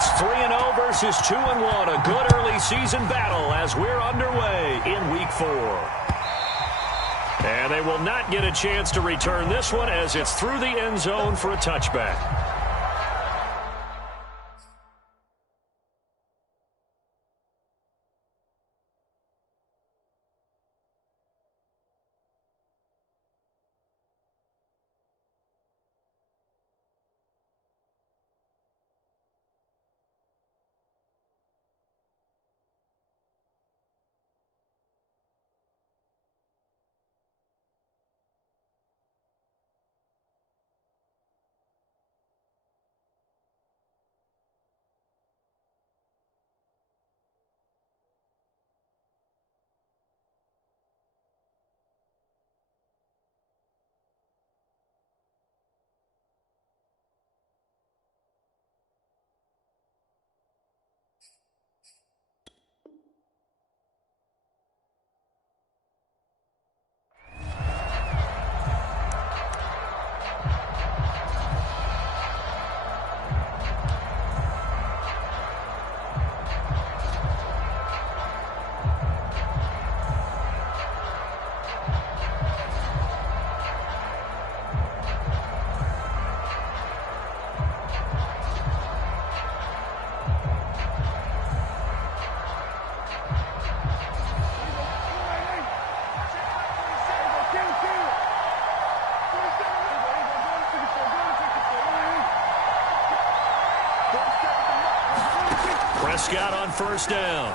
It's 3-0 versus 2-1. A good early season battle as we're underway in Week 4. And they will not get a chance to return this one as it's through the end zone for a touchback. Prescott on first down.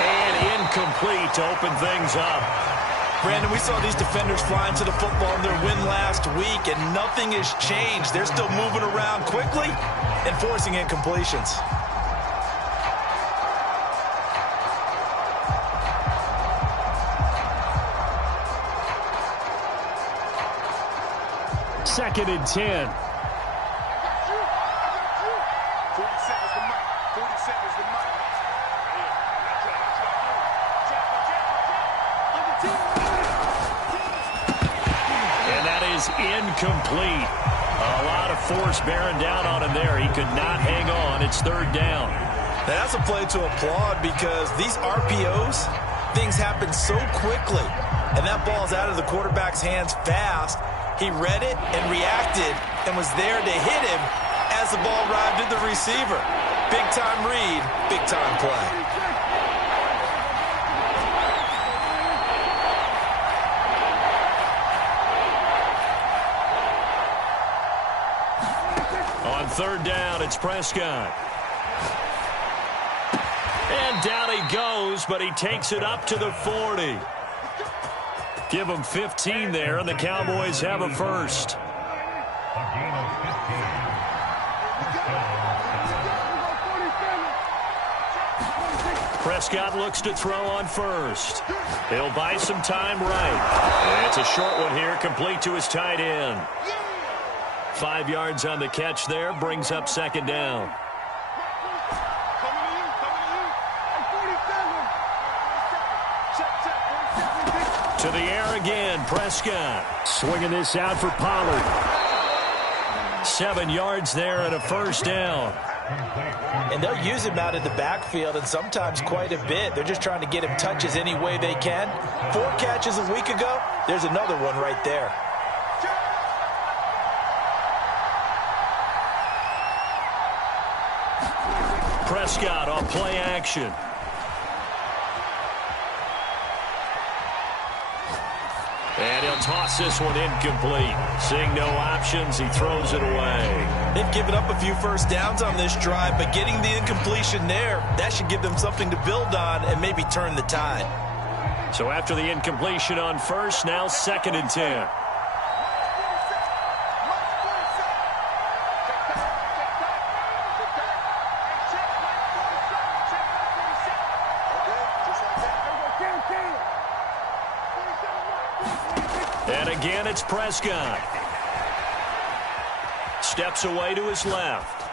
And incomplete to open things up. Brandon, we saw these defenders flying to the football in their win last week, and nothing has changed. They're still moving around quickly and forcing incompletions. Second and 10. Incomplete. A lot of force bearing down on him there. He could not hang on. It's third down. That's a play to applaud because these RPOs, things happen so quickly. And that ball's out of the quarterback's hands fast. He read it and reacted and was there to hit him as the ball arrived at the receiver. Big time read, big time play. Third down, it's Prescott. And down he goes, but he takes it up to the 40. Give him 15 there, and the Cowboys have a first. Prescott looks to throw on first. He'll buy some time right. And it's a short one here, complete to his tight end. 5 yards on the catch there, brings up second down. To the air again, Prescott. Swinging this out for Pollard. 7 yards there and a first down. And they'll use him out in the backfield, and sometimes quite a bit. They're just trying to get him touches any way they can. 4 catches a week ago, there's another one right there. Prescott on play action. And he'll toss this one incomplete. Seeing no options, he throws it away. They've given up a few first downs on this drive, but getting the incompletion there, that should give them something to build on and maybe turn the tide. So after the incompletion on first, now second and 10. And again, it's Prescott. Steps away to his left.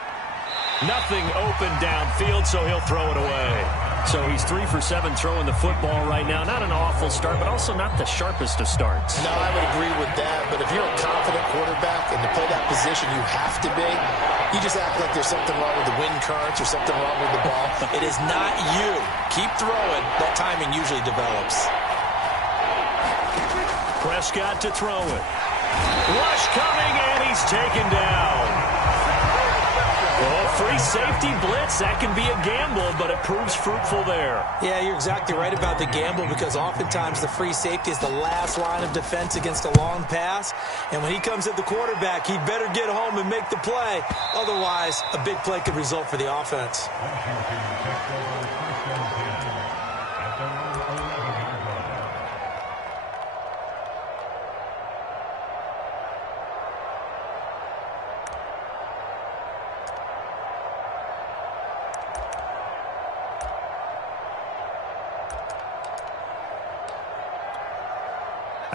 Nothing open downfield, so he'll throw it away. So he's 3 for 7 throwing the football right now. Not an awful start, but also not the sharpest of starts. No, I would agree with that. But if you're a confident quarterback and to play that position you have to be, you just act like there's something wrong with the wind currents or something wrong with the ball. It is not you. Keep throwing. That timing usually develops. Prescott to throw it. Rush coming, and he's taken down. Oh, free safety blitz. That can be a gamble, but it proves fruitful there. Yeah, you're exactly right about the gamble because oftentimes the free safety is the last line of defense against a long pass. And when he comes at the quarterback, he'd better get home and make the play. Otherwise, a big play could result for the offense.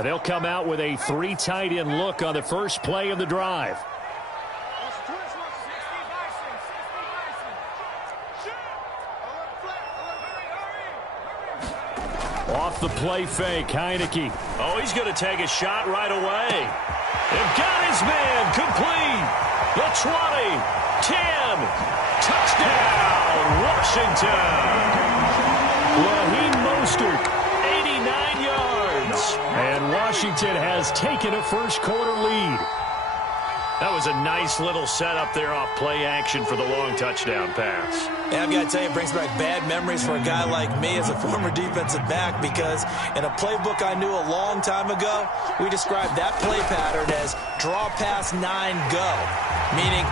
They'll come out with a 3 tight end look on the first play of the drive. Off the play fake, Heineke. Oh, he's going to take a shot right away. They've got his man complete. The 20, 10, touchdown, Washington. Raheem Mostert. And Washington has taken a first-quarter lead. That was a nice little setup there off play action for the long touchdown pass. And I've got to tell you, it brings back bad memories for a guy like me as a former defensive back because in a playbook I knew a long time ago, we described that play pattern as draw pass 9 go, meaning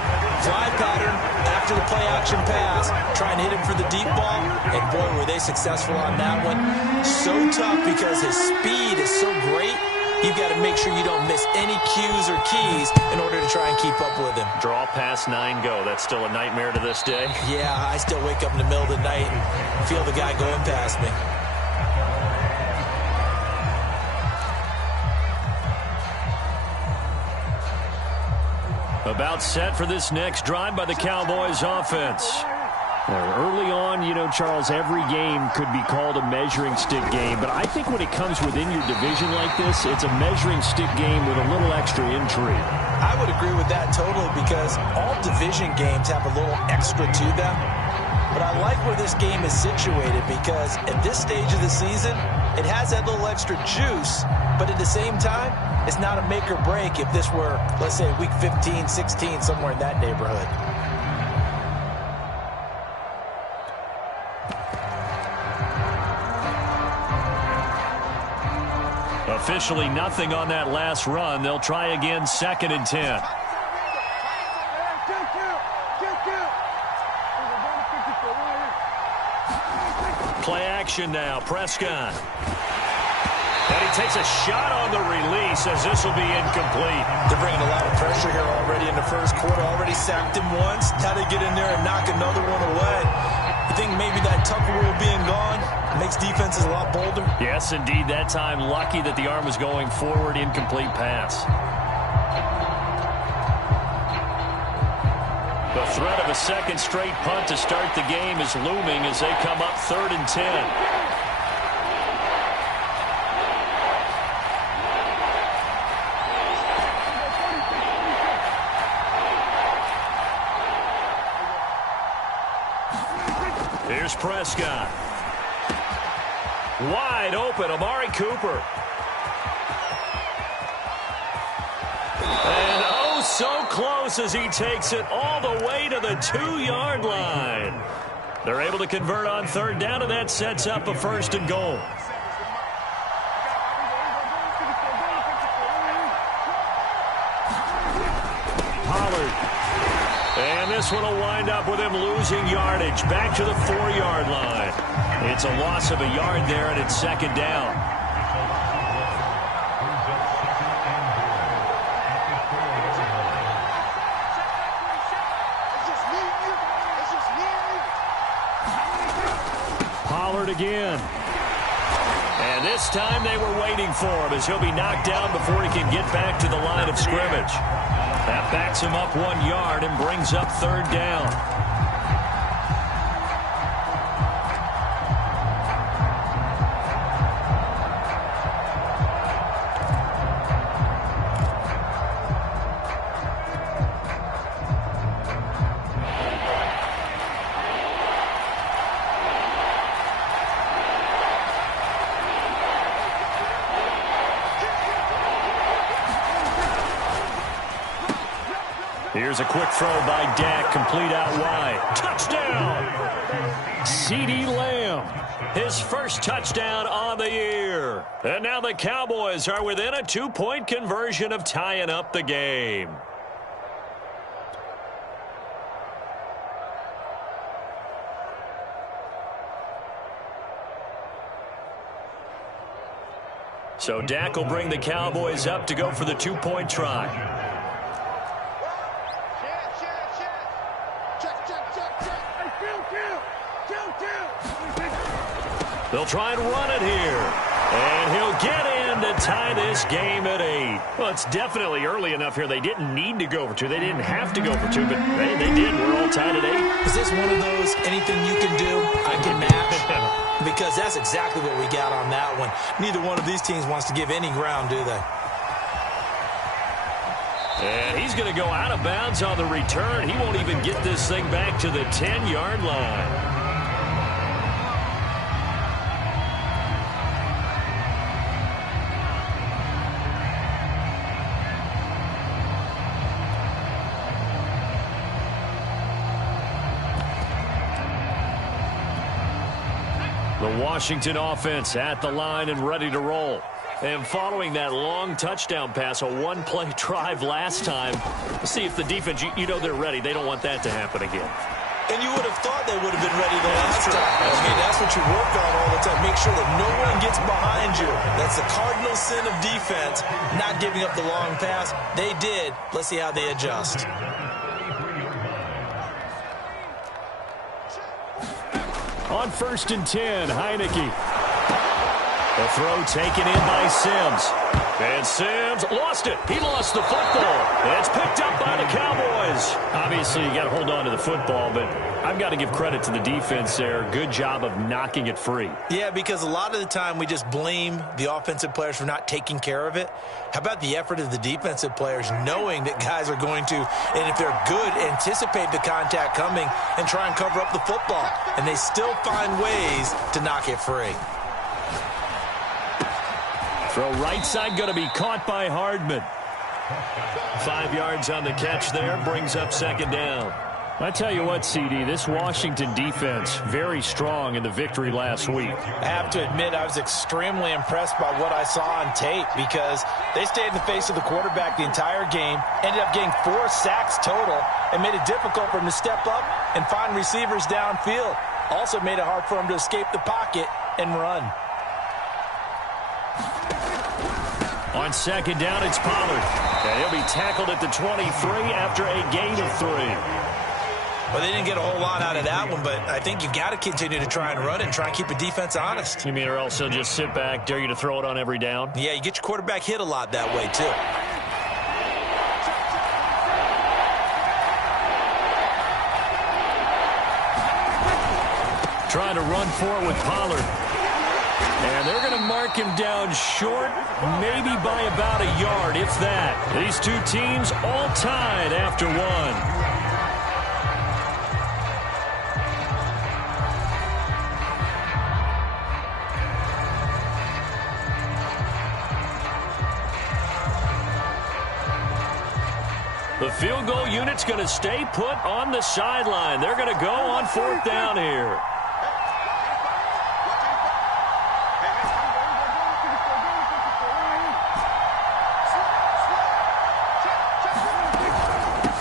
fly pattern after the play action pass, try and hit him for the deep ball, and boy, were they successful on that one. So tough because his speed is so great. You've got to make sure you don't miss any cues or keys in order to try and keep up with him. Draw pass 9 go. That's still a nightmare to this day. Yeah, I still wake up in the middle of the night and feel the guy going past me. About set for this next drive by the Cowboys offense. Early on, you know, Charles, every game could be called a measuring stick game, but I think when it comes within your division like this, it's a measuring stick game with a little extra intrigue. I would agree with that totally because all division games have a little extra to them. But I like where this game is situated because at this stage of the season, it has that little extra juice, but at the same time, it's not a make or break if this were, let's say, week 15, 16, somewhere in that neighborhood. Officially nothing on that last run. They'll try again, 2nd and 10. Play action now, Prescott. And he takes a shot on the release as this will be incomplete. They're bringing a lot of pressure here already in the first quarter. Already sacked him once. Now they get in there and knock another one away. You think maybe that Tucker rule being gone makes defenses a lot bolder? Yes, indeed. That time, lucky that the arm was going forward, incomplete pass. The threat of a second straight punt to start the game is looming as they come up 3rd and 10. Here's Prescott. Wide open, Amari Cooper. And oh, so close as he takes it all the way to the 2-yard line. They're able to convert on 3rd down, and that sets up a 1st and goal. Pollard. And this one will wind up with him losing yardage back to the 4-yard line. It's a loss of a yard there, and it's 2nd down. Pollard again. And this time they were waiting for him as he'll be knocked down before he can get back to the line of scrimmage. That backs him up 1 yard and brings up 3rd down. Here's a quick throw by Dak, complete out wide. Touchdown! CeeDee Lamb, his first touchdown on the year. And now the Cowboys are within a 2-point conversion of tying up the game. So Dak will bring the Cowboys up to go for the 2-point try. They'll try and run it here. And he'll get in to tie this game at 8. Well, it's definitely early enough here. They didn't need to go for 2. They didn't have to go for 2, but hey, they did. We're all tied at 8. Is this one of those anything you can do, I can match? Because that's exactly what we got on that one. Neither one of these teams wants to give any ground, do they? And he's going to go out of bounds on the return. He won't even get this thing back to the 10-yard line. The Washington offense at the line and ready to roll. And following that long touchdown pass, a one-play drive last time, see if the defense, you know they're ready. They don't want that to happen again. And you would have thought they would have been ready the last time. That's what you work on all the time. Make sure that no one gets behind you. That's the cardinal sin of defense, not giving up the long pass. They did. Let's see how they adjust. On 1st and 10, Heineke. The throw taken in by Sims. And Sims lost it. He lost the football. And it's picked up by the Cowboys. Obviously, you got to hold on to the football, but I've got to give credit to the defense there. Good job of knocking it free. Yeah, because a lot of the time we just blame the offensive players for not taking care of it. How about the effort of the defensive players knowing that guys are going to, and if they're good, anticipate the contact coming and try and cover up the football. And they still find ways to knock it free. Throw right side going to be caught by Hardman. 5 yards on the catch there, brings up 2nd down. I tell you what, CD, this Washington defense, very strong in the victory last week. I have to admit, I was extremely impressed by what I saw on tape because they stayed in the face of the quarterback the entire game, ended up getting 4 sacks total, and made it difficult for him to step up and find receivers downfield. Also made it hard for him to escape the pocket and run. On 2nd down, it's Pollard. And he'll be tackled at the 23 after a gain of 3. Well, they didn't get a whole lot out of that one, but I think you got to continue to try and run and try and keep the defense honest. You mean or else they'll just sit back, dare you to throw it on every down? Yeah, you get your quarterback hit a lot that way, too. Trying to run for it with Pollard. And they're going to mark him down short, maybe by about a yard, if that. These two teams all tied after 1. The field goal unit's going to stay put on the sideline. They're going to go on 4th down here.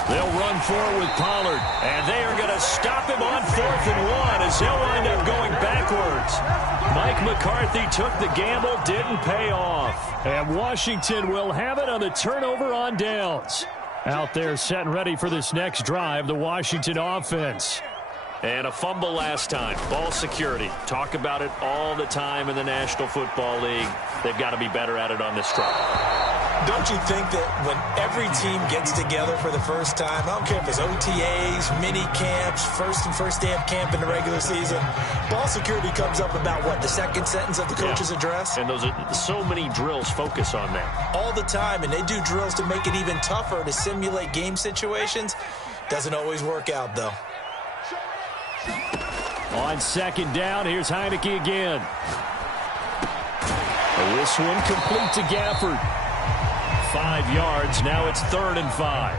They'll run forward with Pollard, and they are going to stop him on 4th and 1 as he'll wind up going backwards. Mike McCarthy took the gamble, didn't pay off. And Washington will have it on the turnover on downs. Out there set and ready for this next drive, the Washington offense. And a fumble last time. Ball security. Talk about it all the time in the National Football League. They've got to be better at it on this drive. Don't you think that when every team gets together for the first time, I don't care if it's OTAs, mini camps, first day of camp in the regular season, ball security comes up about, what, the second sentence of the coach's address? And those are so many drills focus on that. All the time, and they do drills to make it even tougher to simulate game situations. Doesn't always work out, though. On 2nd down, here's Heineke again. This one complete to Gafford. 5 yards, now it's 3rd and 5.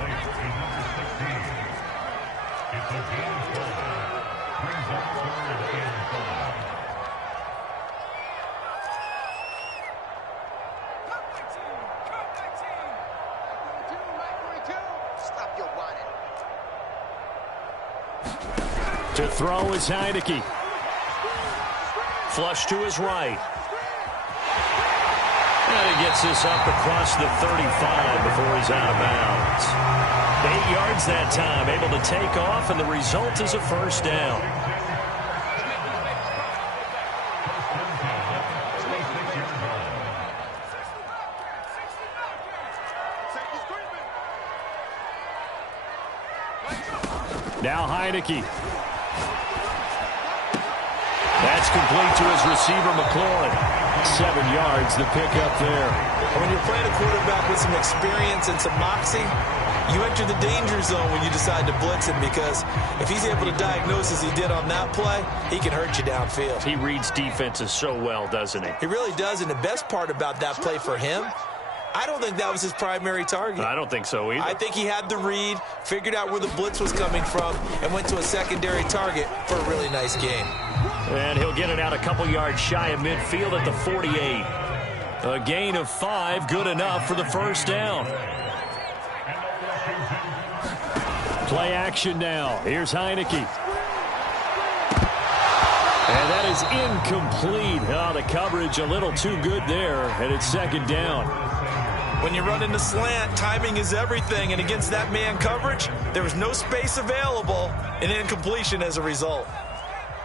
To throw is Heineke. Flush to his right. And he gets this up across the 35 before he's out of bounds. 8 yards that time, able to take off, and the result is a first down. Now Heineke. That's complete to his receiver, McLaurin. 7 yards, the pickup there. When you're playing a quarterback with some experience and some moxie, you enter the danger zone when you decide to blitz him, because if he's able to diagnose as he did on that play, he can hurt you downfield. He reads defenses so well, doesn't he? He really does, and the best part about that play for him, I don't think that was his primary target. I don't think so either. I think he had the read, figured out where the blitz was coming from, and went to a secondary target for a really nice game. And he'll get it out a couple yards shy of midfield at the 48. A gain of 5, good enough for the first down. Play action now. Here's Heineke. And that is incomplete. Oh, the coverage a little too good there, and it's second down. When you run into slant, timing is everything, and against that man coverage, there was no space available, and incompletion as a result.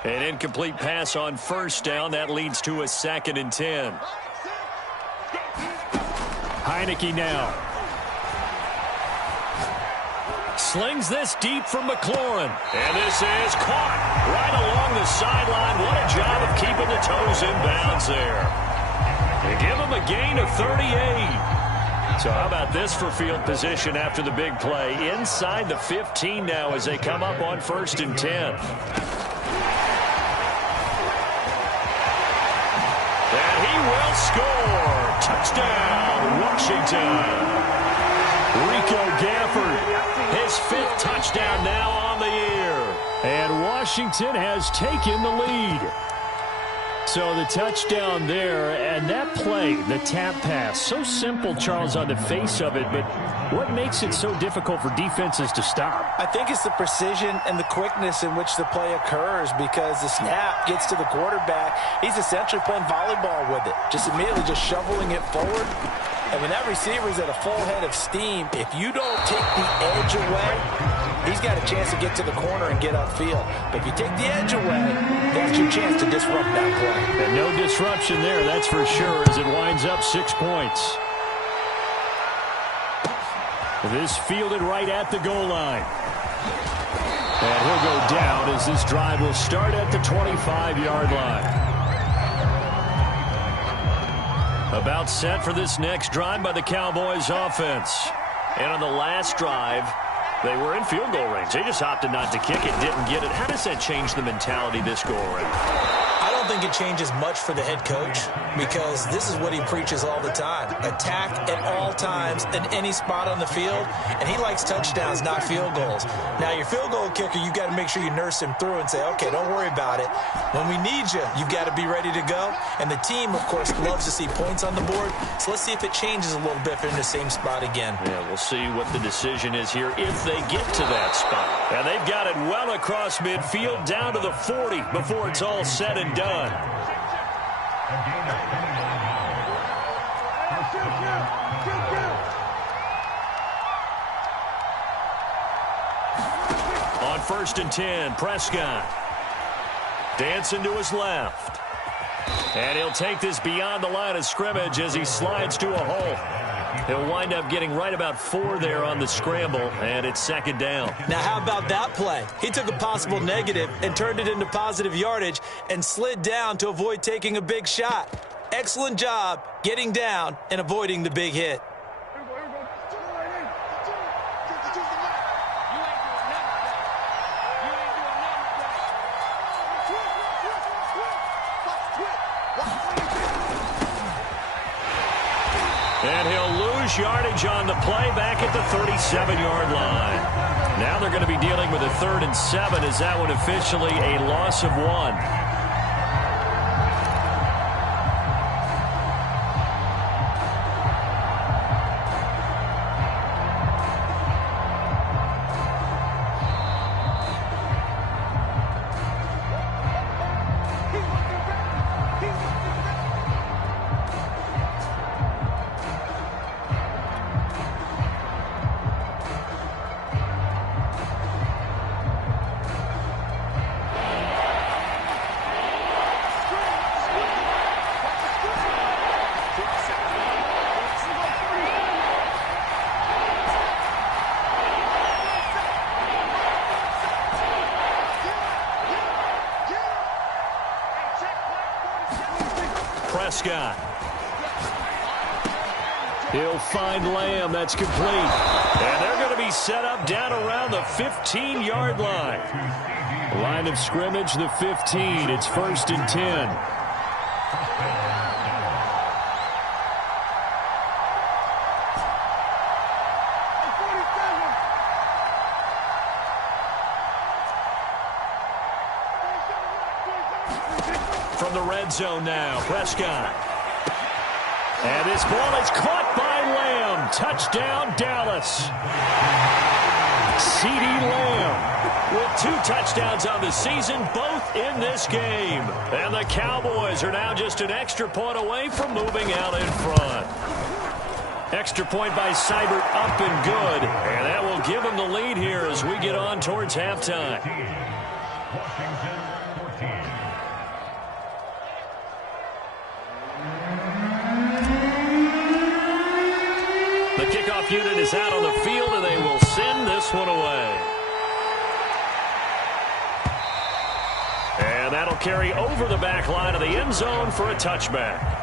An incomplete pass on first down. That leads to a 2nd and 10. Heineke now. Slings this deep from McLaurin. And this is caught right along the sideline. What a job of keeping the toes in bounds there. They give him a gain of 38. So how about this for field position after the big play? Inside the 15 now as they come up on 1st and 10. And he will score. Touchdown, Washington. Rico Gafford, his 5th touchdown now on the year. And Washington has taken the lead. So the touchdown there, and that play, the tap pass, so simple, Charles, on the face of it, but what makes it so difficult for defenses to stop? I think it's the precision and the quickness in which the play occurs, because the snap gets to the quarterback. He's essentially playing volleyball with it, just immediately just shoveling it forward. And when that receiver's at a full head of steam, if you don't take the edge away, he's got a chance to get to the corner and get upfield. But if you take the edge away, that's your chance to disrupt that play. And no disruption there, that's for sure, as it winds up 6 points. This fielded right at the goal line. And he'll go down as this drive will start at the 25-yard line. About set for this next drive by the Cowboys offense. And on the last drive, they were in field goal range. They just opted not to kick it, didn't get it. How does that change the mentality this go around? I don't think it changes much for the head coach, because this is what he preaches all the time. Attack at all times in any spot on the field, and he likes touchdowns, not field goals. Now, your field goal kicker, you've got to make sure you nurse him through and say, okay, don't worry about it. When we need you, you've got to be ready to go. And the team, of course, loves to see points on the board, so let's see if it changes a little bit if they're in the same spot again. Yeah, we'll see what the decision is here if they get to that spot. And they've got it well across midfield, down to the 40 before it's all said and done. On 1st and 10, Prescott dancing to his left. And he'll take this beyond the line of scrimmage as he slides to a hole. He'll wind up getting right about 4 there on the scramble, and it's 2nd down. Now, how about that play? He took a possible negative and turned it into positive yardage and slid down to avoid taking a big shot. Excellent job getting down and avoiding the big hit. And he'll lose yardage on the play back at the 37-yard line. Now they're going to be dealing with a 3rd and 7. Is that one officially a loss of 1? He'll find Lamb. That's complete. And they're going to be set up down around the 15-yard line. Line of scrimmage, the 15. It's 1st and 10. From the red zone now, Prescott. And this ball is caught by Lamb. Touchdown, Dallas. CeeDee Lamb with 2 touchdowns on the season, both in this game. And the Cowboys are now just an extra point away from moving out in front. Extra point by Seibert, up and good. And that will give them the lead here as we get on towards halftime. The kickoff unit is out on the field, and they will send this one away. And that'll carry over the back line of the end zone for a touchback.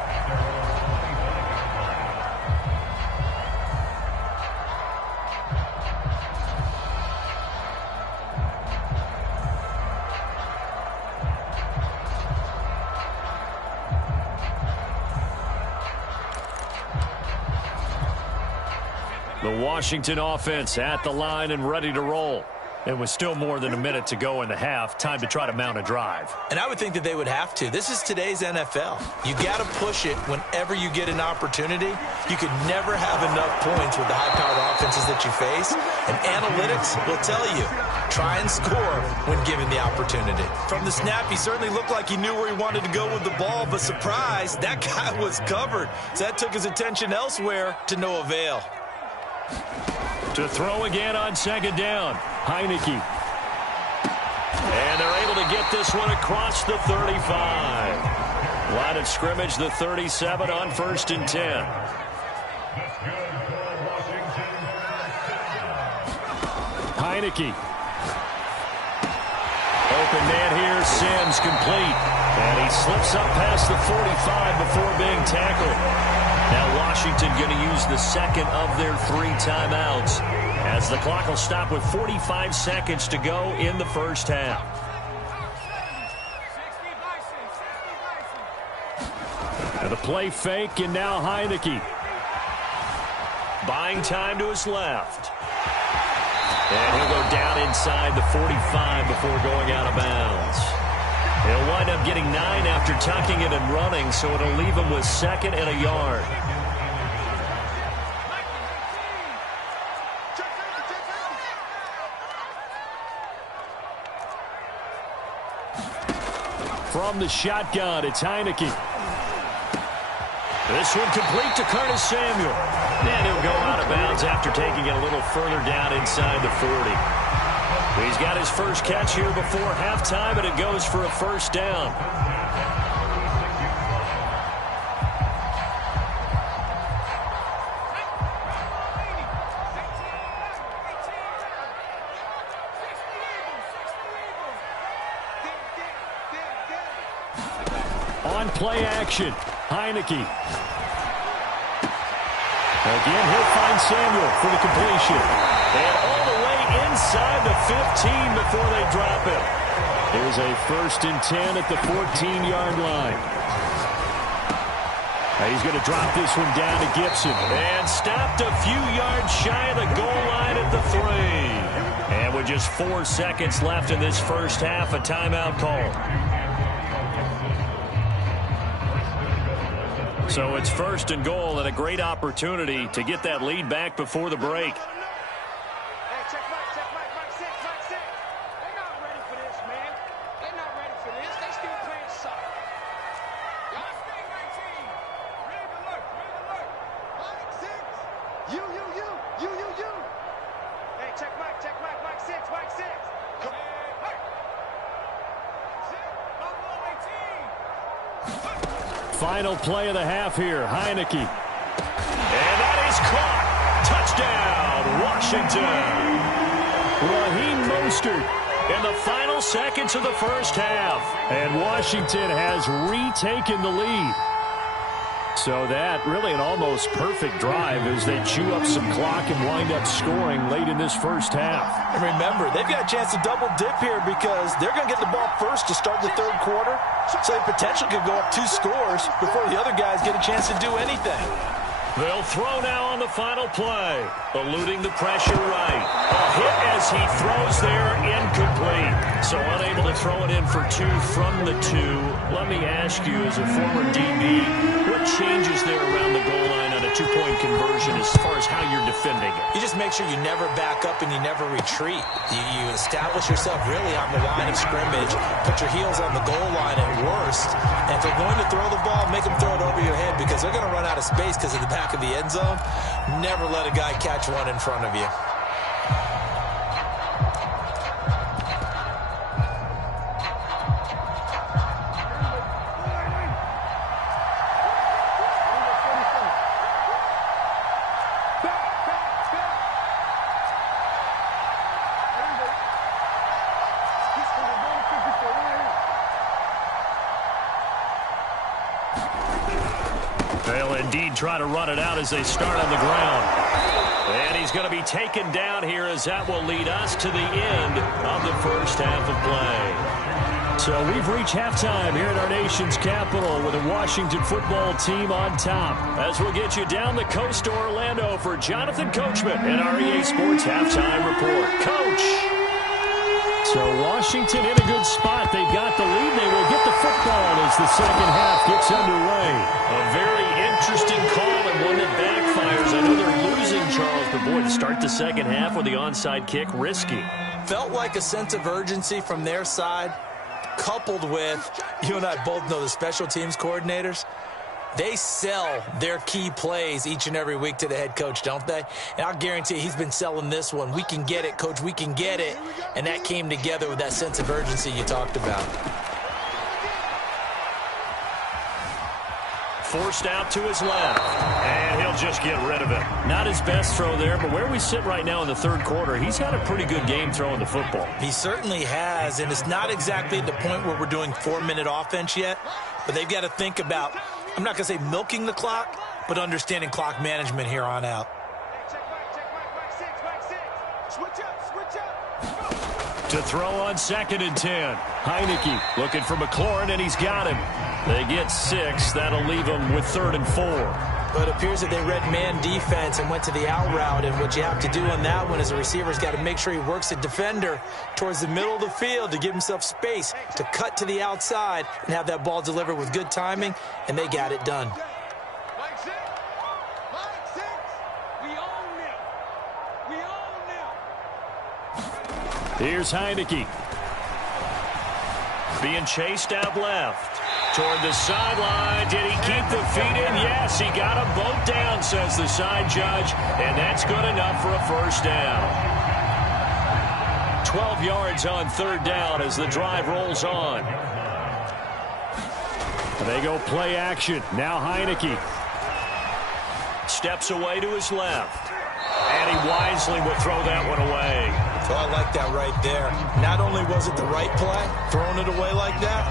The Washington offense at the line and ready to roll. And with still more than a minute to go in the half, time to try to mount a drive. And I would think that they would have to. This is today's NFL. You got to push it whenever you get an opportunity. You could never have enough points with the high-powered offenses that you face. And analytics will tell you, try and score when given the opportunity. From the snap, he certainly looked like he knew where he wanted to go with the ball, but surprise, that guy was covered. So that took his attention elsewhere to no avail. To throw again on 2nd down, Heineke. And they're able to get this one across the 35. Line of scrimmage, the 37 on 1st and 10. Heineke. Open man here, Sims complete. And he slips up past the 45 before being tackled. Now Washington going to use the second of their 3 timeouts as the clock will stop with 45 seconds to go in the first half. And the play fake, and now Heineke. Buying time to his left. And he'll go down inside the 45 before going out of bounds. He'll wind up getting 9 after tucking it and running, so it'll leave him with 2nd and a yard. From the shotgun, it's Heineke. This one complete to Curtis Samuel. And he'll go out of bounds after taking it a little further down inside the 40. He's got his first catch here before halftime, and it goes for a first down. On play action, Heineke. Again, he'll find Samuel for the completion. And all the way inside the 15 before they drop it. Here's a 1st and 10 at the 14-yard line. He's going to drop this one down to Gibson. And stopped a few yards shy of the goal line at the 3. And with just 4 seconds left in this first half, a timeout call. So it's 1st and goal and a great opportunity to get that lead back before the break. Final play of the half here, Heineke. And that is caught. Touchdown, Washington. Raheem Mostert in the final seconds of the first half. And Washington has retaken the lead. So that really an almost perfect drive as they chew up some clock and wind up scoring late in this first half. And remember, they've got a chance to double dip here because they're going to get the ball first to start the third quarter. So they potentially could go up 2 scores before the other guys get a chance to do anything. They'll throw now on the final play. Eluding the pressure right. A hit as he throws there, incomplete. So unable to throw it in for 2 from the 2. Let me ask you, as a former DB, what changes there around the goal line on a 2-point conversion as far as how you're defending it? You just make sure you never back up and you never retreat. You establish yourself really on the line of scrimmage. Put your heels on the goal line at worst. And if they're going to throw the ball, make them throw it over your head because they're going to run out of space because of the back of the end zone. Never let a guy catch one in front of you. They'll indeed try to run it out as they start on the ground. And he's going to be taken down here as that will lead us to the end of the first half of play. So we've reached halftime here at our nation's capital with a Washington football team on top. As we'll get you down the coast to Orlando for Jonathan Coachman and our EA Sports Halftime Report. Coach! So Washington in a good spot. They've got the lead. They will get the football as the second half gets underway. A very interesting call and one that backfires. I know they're losing, Charles, but boy, to start the second half with the onside kick, risky. Felt like a sense of urgency from their side, coupled with, you and I both know the special teams coordinators. They sell their key plays each and every week to the head coach, don't they? And I'll guarantee you he's been selling this one. We can get it, coach, we can get it. And that came together with that sense of urgency you talked about. Forced out to his left, and he'll just get rid of it. Not his best throw there, but where we sit right now in the third quarter, he's had a pretty good game throwing the football. He certainly has, and it's not exactly at the point where we're doing 4-minute offense yet, but they've got to think about, I'm not going to say milking the clock, but understanding clock management here on out. To throw on 2nd and 10. Heineke looking for McLaurin, and he's got him. They get 6. That'll leave them with 3rd and 4. But it appears that they read man defense and went to the out route, and what you have to do on that one is a receiver's got to make sure he works the defender towards the middle of the field to give himself space to cut to the outside and have that ball delivered with good timing, and they got it done. Here's Heineke. Being chased out left. Toward the sideline. Did he keep the feet in? Yes, he got them both down, says the side judge. And that's good enough for a first down. 12 yards on 3rd down as the drive rolls on. They go play action. Now Heineke. Steps away to his left. And he wisely will throw that one away. So I like that right there. Not only was it the right play, throwing it away like that,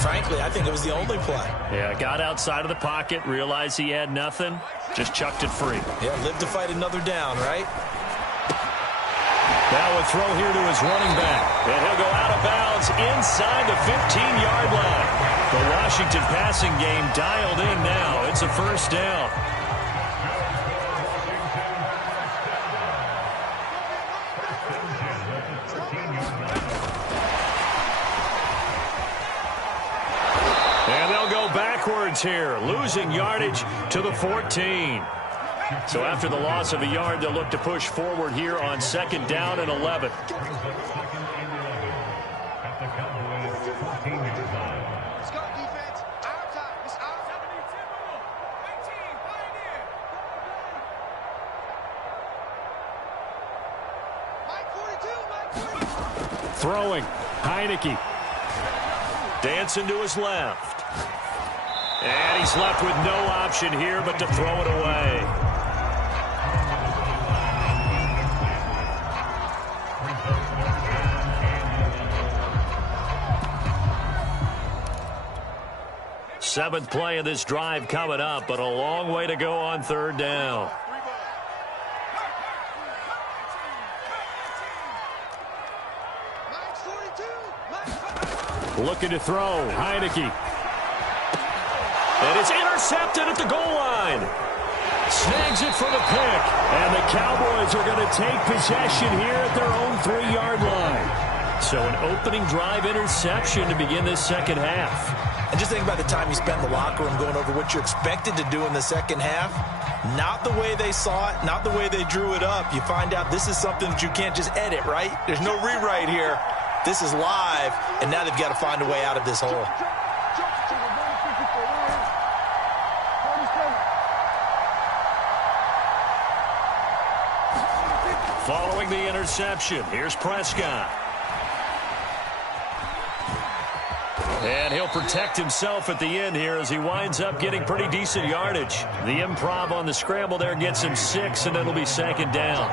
frankly, I think it was the only play. Yeah, got outside of the pocket, realized he had nothing, just chucked it free. Yeah, live to fight another down, right? Now a throw here to his running back. And he'll go out of bounds inside the 15-yard line. The Washington passing game dialed in now. It's a first down. Backwards here, losing yardage to the 14. So after the loss of a yard, they'll look to push forward here on 2nd down and 11. Throwing, Heineke. Dancing to his left. And he's left with no option here but to throw it away. Seventh play of this drive coming up, but a long way to go on third down. Looking to throw. Heineke. And it's intercepted at the goal line. Snags it for the pick. And the Cowboys are going to take possession here at their own 3-yard line. So an opening drive interception to begin this second half. And just think about the time you spent in the locker room going over what you're expected to do in the second half. Not the way they saw it, not the way they drew it up. You find out this is something that you can't just edit, right? There's no rewrite here. This is live, and now they've got to find a way out of this hole. Following the interception, here's Prescott. And he'll protect himself at the end here as he winds up getting pretty decent yardage. The improv on the scramble there gets him 6, and it'll be second down.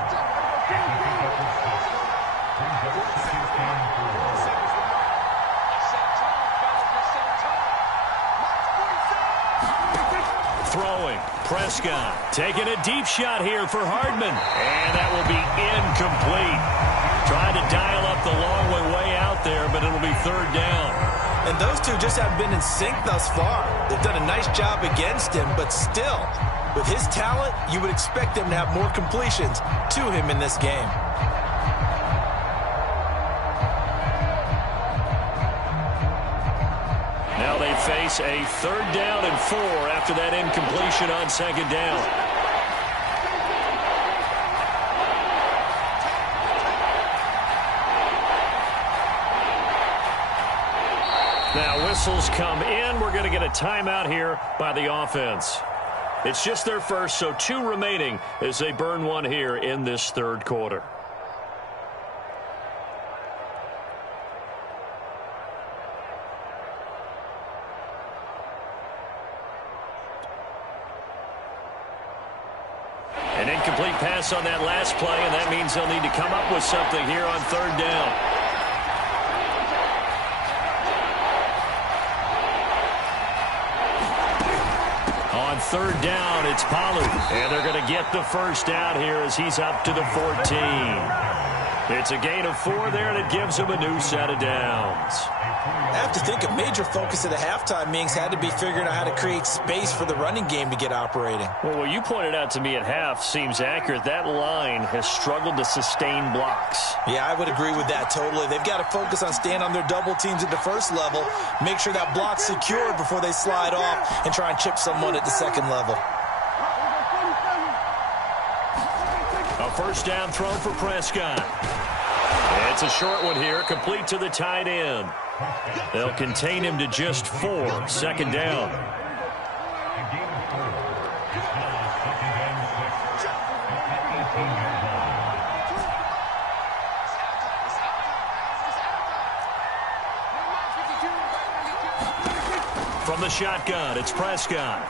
Throwing, Prescott taking a deep shot here for Hardman. And that will be incomplete. Trying to dial up the long way out there, but it'll be third down. And those two just haven't been in sync thus far. They've done a nice job against him, but still, with his talent, you would expect him to have more completions to him in this game. Now they face a third down and 4 after that incompletion on second down. Now whistles come in. We're going to get a timeout here by the offense. It's just their first, so 2 remaining as they burn one here in this third quarter. An incomplete pass on that last play, and that means they'll need to come up with something here on third down. On third down, it's Pollard. And they're going to get the first down here as he's up to the 14. It's a gain of 4 there, and it gives him a new set of downs. I have to think a major focus of the halftime meetings had to be figuring out how to create space for the running game to get operating. Well, what you pointed out to me at half seems accurate. That line has struggled to sustain blocks. Yeah, I would agree with that totally. They've got to focus on staying on their double teams at the first level, make sure that block's secured before they slide off and try and chip someone at the second level. A first down throw for Prescott. It's a short one here, complete to the tight end. They'll contain him to just 4, second down. From the shotgun, it's Prescott.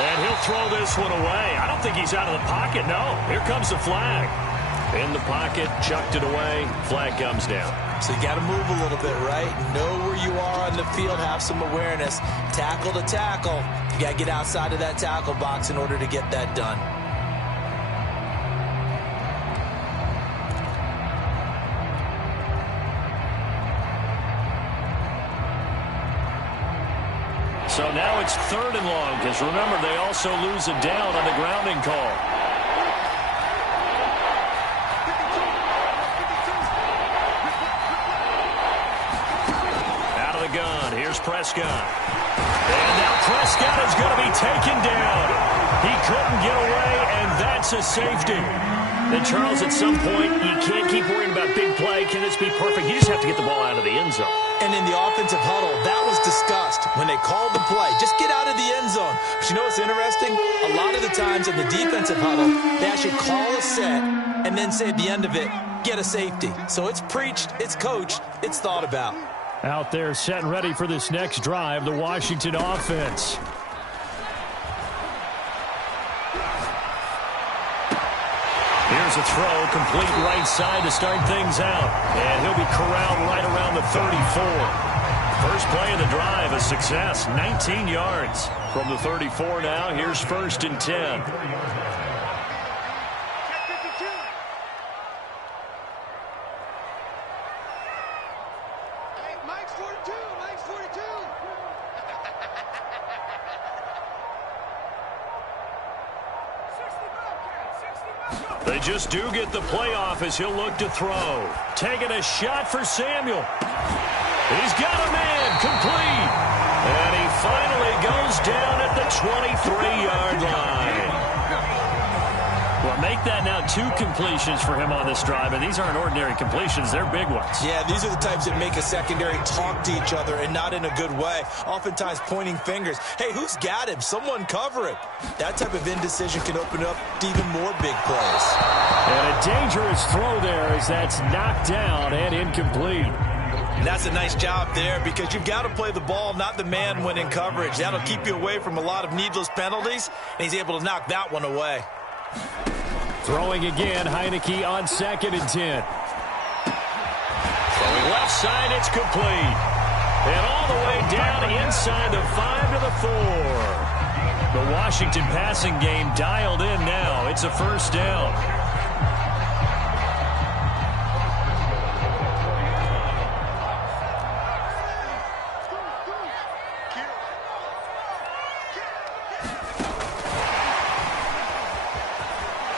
And he'll throw this one away. I don't think he's out of the pocket, no. Here comes the flag. In the pocket, chucked it away, flag comes down. So you got to move a little bit, right? Know where you are on the field, have some awareness. Tackle to tackle. You got to get outside of that tackle box in order to get that done. So now it's third and long, because remember, they also lose a down on the grounding call. Out of the gun, here's Prescott. And now Prescott is going to be taken down. He couldn't get away, and that's a safety. And Charles, at some point, you can't keep worrying about big play. Can this be perfect? You just have to get the ball out of the end zone. And in the offensive huddle, that was discussed when they called the play. Just get out of the end zone. But you know what's interesting? A lot of the times in the defensive huddle, they actually call a set and then say at the end of it, get a safety. So it's preached, it's coached, it's thought about. Out there set and ready for this next drive, the Washington offense. Here's a throw, complete right side to start things out. And he'll be corralled right around the 34. First play of the drive, a success, 19 yards. From the 34 now, here's 1st and 10. They just do get the playoff as he'll look to throw. Taking a shot for Samuel. He's got a man, complete. And he finally goes down at the 23-yard line. Well, make that now 2 completions for him on this drive, and these aren't ordinary completions. They're big ones. Yeah, these are the types that make a secondary talk to each other, and not in a good way. Oftentimes pointing fingers. Hey, who's got him? Someone cover it. That type of indecision can open up to even more big plays. And a dangerous throw there as that's knocked down and incomplete. And that's a nice job there because you've got to play the ball, not the man when in coverage. That'll keep you away from a lot of needless penalties, and he's able to knock that one away. Throwing again, Heineke on 2nd and 10. Throwing left side, it's complete. And all the way down inside the 5 to the 4. The Washington passing game dialed in now. It's a 1st down.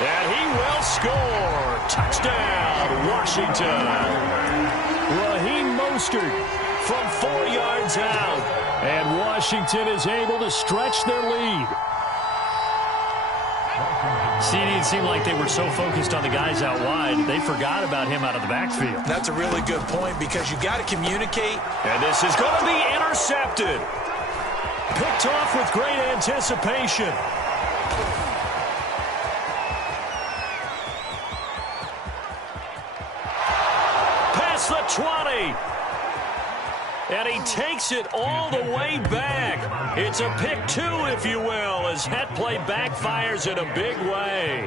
And he will score. Touchdown, Washington. Raheem Mostert from 4 yards out. And Washington is able to stretch their lead. See, it didn't seem like they were so focused on the guys out wide, they forgot about him out of the backfield. That's a really good point because you got to communicate. And this is going to be intercepted. Picked off with great anticipation. Past the 20. And he takes it all the way back. It's a pick 2, if you will, as that play backfires in a big way.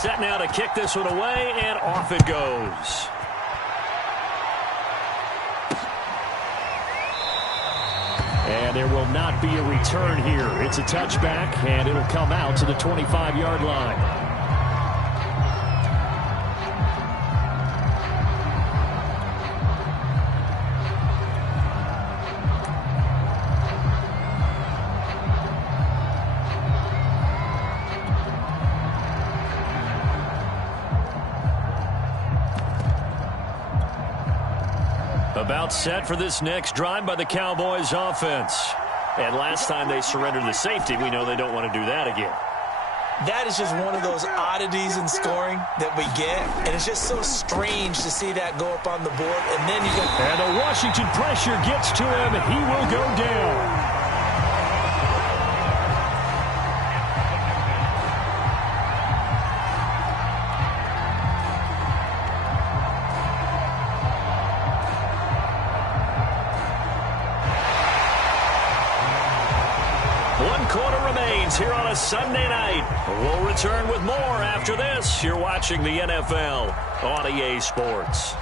Set now to kick this one away, and off it goes. And there will not be a return here. It's a touchback, and it'll come out to the 25-yard line. About set for this next drive by the Cowboys offense. And last time they surrendered the safety, we know they don't want to do that again. That is just one of those oddities in scoring that we get. And it's just so strange to see that go up on the board. And then you got... And the Washington pressure gets to him. He will go down. Here on a Sunday night. We'll return with more after this. You're watching the NFL on EA Sports.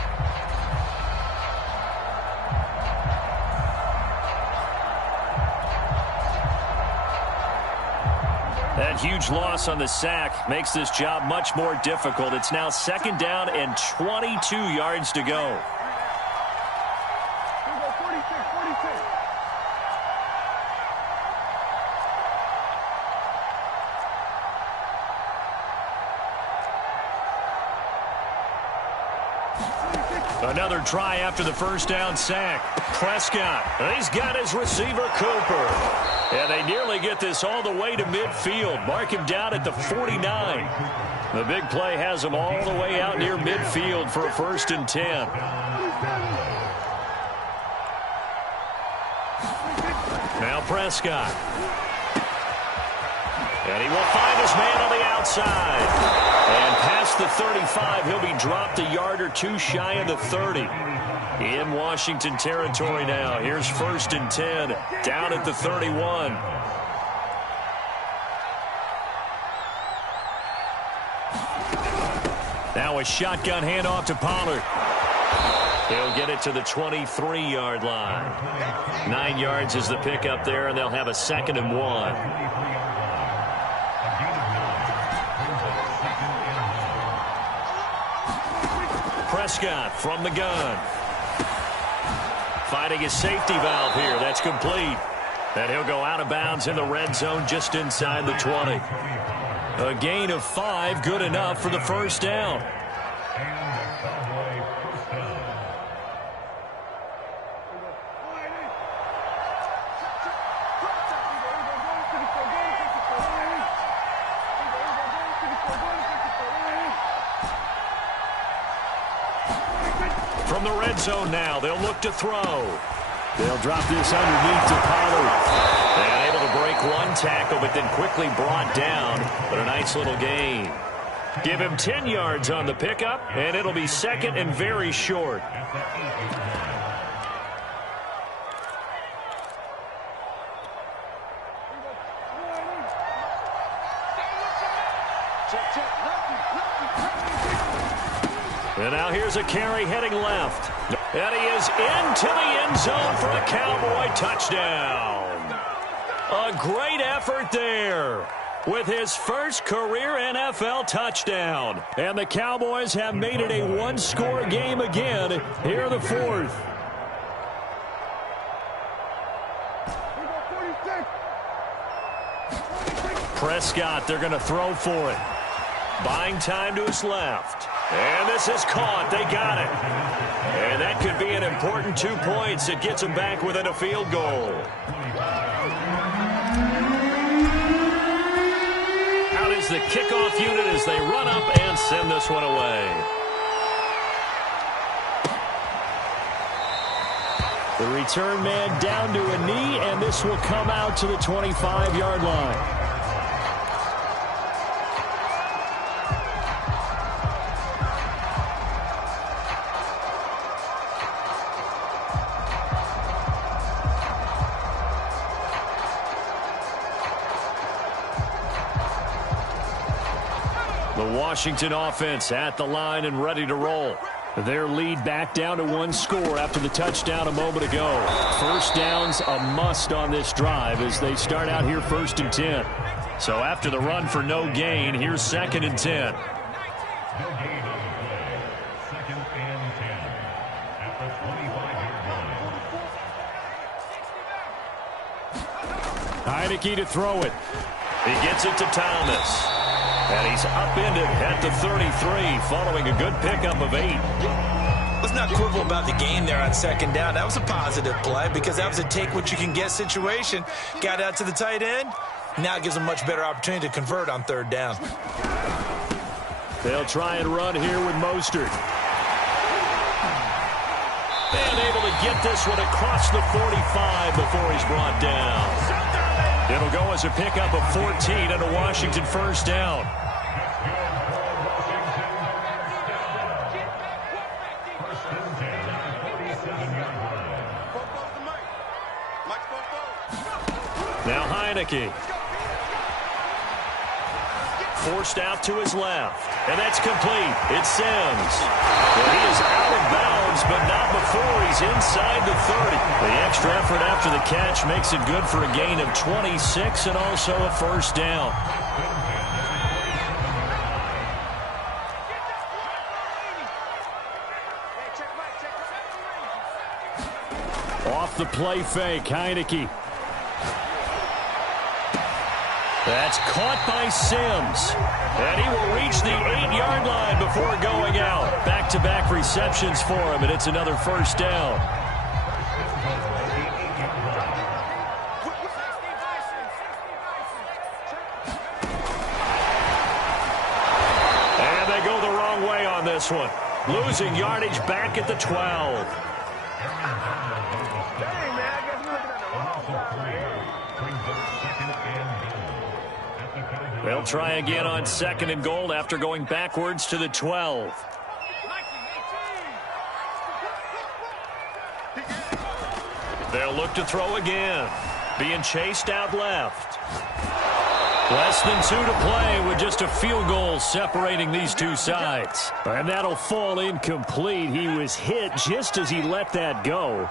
That huge loss on the sack makes this job much more difficult. It's now 2nd down and 22 yards to go. Another try after the 1st down sack. Prescott, he's got his receiver Cooper. And they nearly get this all the way to midfield. Mark him down at the 49. The big play has him all the way out near midfield for a 1st and 10. Now Prescott. And he will find his man on the outside. And past the 35, he'll be dropped a yard or 2 shy of the 30. In Washington territory now. Here's 1st and 10. Down at the 31. Now a shotgun handoff to Pollard. He'll get it to the 23-yard line. 9 yards is the pickup there, and they'll have a 2nd and 1. Prescott from the gun. Finding his safety valve here. That's complete. And he'll go out of bounds in the red zone just inside the 20. A gain of 5, good enough for the first down. From the red zone now, they'll look to throw. They'll drop this underneath to Pollard. And able to break one tackle, but then quickly brought down. But a nice little gain. Give him 10 yards on the pickup, and it'll be 2nd and very short. And now here's a carry heading left. And he is into the end zone for a Cowboy touchdown. A great effort there with his first career NFL touchdown. And the Cowboys have made it a one-score game again here in the 4th. Prescott, they're going to throw for it. Buying time to his left. And this is caught. They got it. And that could be an important 2 points. It gets them back within a field goal. Out is the kickoff unit as they run up and send this one away. The return man down to a knee, and this will come out to the 25-yard line. The Washington offense at the line and ready to roll. Their lead back down to 1 score after the touchdown a moment ago. First down's a must on this drive as they start out here 1st and 10. So after the run for no gain, here's 2nd and 10. Heineke to throw it. He gets it to Thomas. And he's upended at the 33 following a good pickup of 8. Let's not quibble about the gain there on 2nd down. That was a positive play because that was a take-what-you-can-get situation. Got out to the tight end. Now it gives them much better opportunity to convert on 3rd down. They'll try and run here with Mostert. And able to get this one across the 45 before he's brought down. It'll go as a pickup of 14 and a Washington first down. Now Heineke. Forced out to his left. And that's complete. It's Sims. Well, he is out of bounds, but not before he's inside the 30. The extra effort after the catch makes it good for a gain of 26 and also a first down. Off the play fake, Heineke. That's caught by Sims. And he will reach the 8-yard line before going out. Back-to-back receptions for him, and it's another first down. And they go the wrong way on this one. Losing yardage back at the 12. They'll try again on 2nd and goal after going backwards to the 12. They'll look to throw again. Being chased out left. Less than 2 to play with just a field goal separating these two sides. And that'll fall incomplete. He was hit just as he let that go.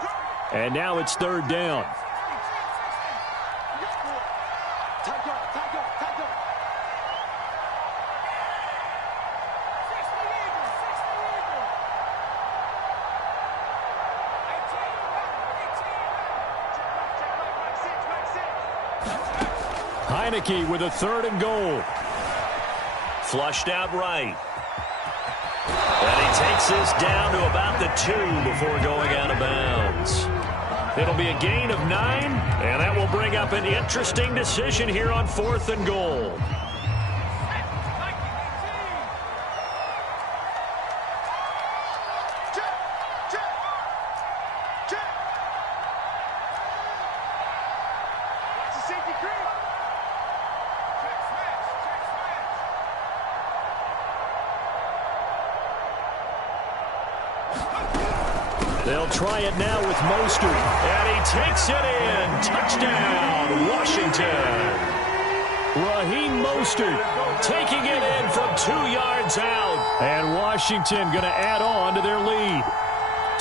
And now it's 3rd down. Heineke with a 3rd and goal. Flushed out right. And he takes this down to about the 2 before going out of bounds. It'll be a gain of 9, and that will bring up an interesting decision here on 4th and goal. They'll try it now with Mostert. And he takes it in. Touchdown, Washington. Raheem Mostert taking it in from 2 yards out. And Washington going to add on to their lead.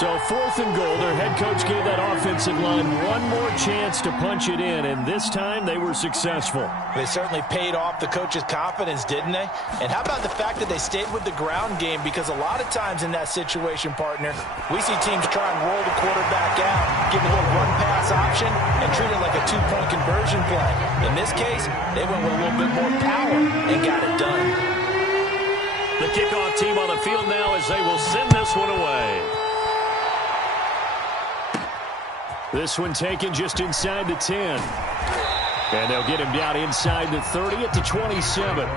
So 4th and goal, their head coach gave that offensive line one more chance to punch it in, and this time they were successful. They certainly paid off the coach's confidence, didn't they? And how about the fact that they stayed with the ground game? Because a lot of times in that situation, partner, we see teams try and roll the quarterback out, give a little run-pass option, and treat it like a 2-point conversion play. In this case, they went with a little bit more power and got it done. The kickoff team on the field now as they will send this one away. This one taken just inside the 10. And they'll get him down inside the 30 at the 27.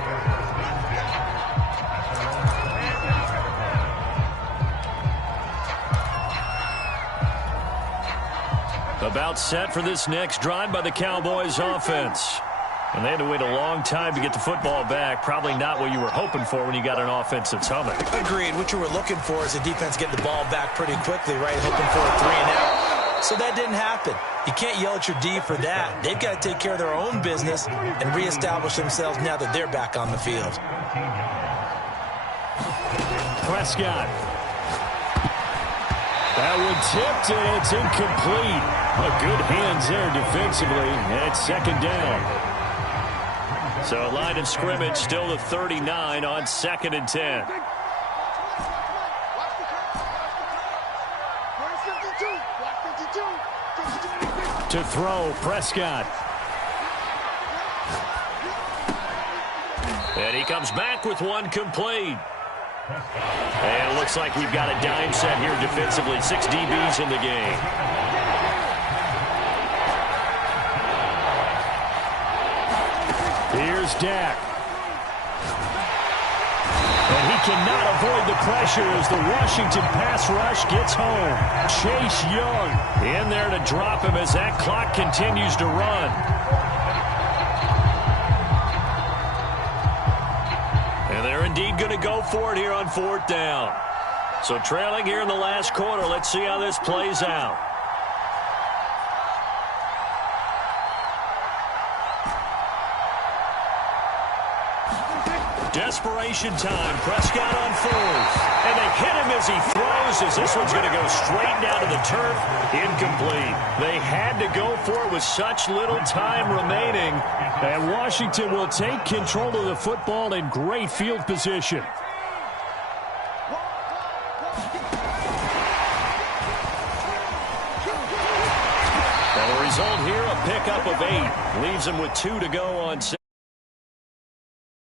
About set for this next drive by the Cowboys offense. And they had to wait a long time to get the football back. Probably not what you were hoping for when you got an offense that's humming. Agreed. What you were looking for is the defense getting the ball back pretty quickly, right? Hoping for a 3 and out. So that didn't happen. You can't yell at your D for that. They've got to take care of their own business and reestablish themselves now that they're back on the field. Prescott. That one tipped, and it's incomplete. Good hands there defensively, and it's 2nd down. So line of scrimmage still the 39 on 2nd and 10. To throw, Prescott. And he comes back with one complete. And it looks like we've got a dime set here defensively. 6 DBs in the game. Here's Dak. And he cannot avoid the pressure as the Washington pass rush gets home. Chase Young in there to drop him as that clock continues to run. And they're indeed going to go for it here on 4th down. So trailing here in the last quarter. Let's see how this plays out. Desperation time. Prescott on 4th. And they hit him as he throws, as this one's going to go straight down to the turf. Incomplete. They had to go for it with such little time remaining. And Washington will take control of the football in great field position. And the result here, a pickup of 8. Leaves them with 2 to go on 6.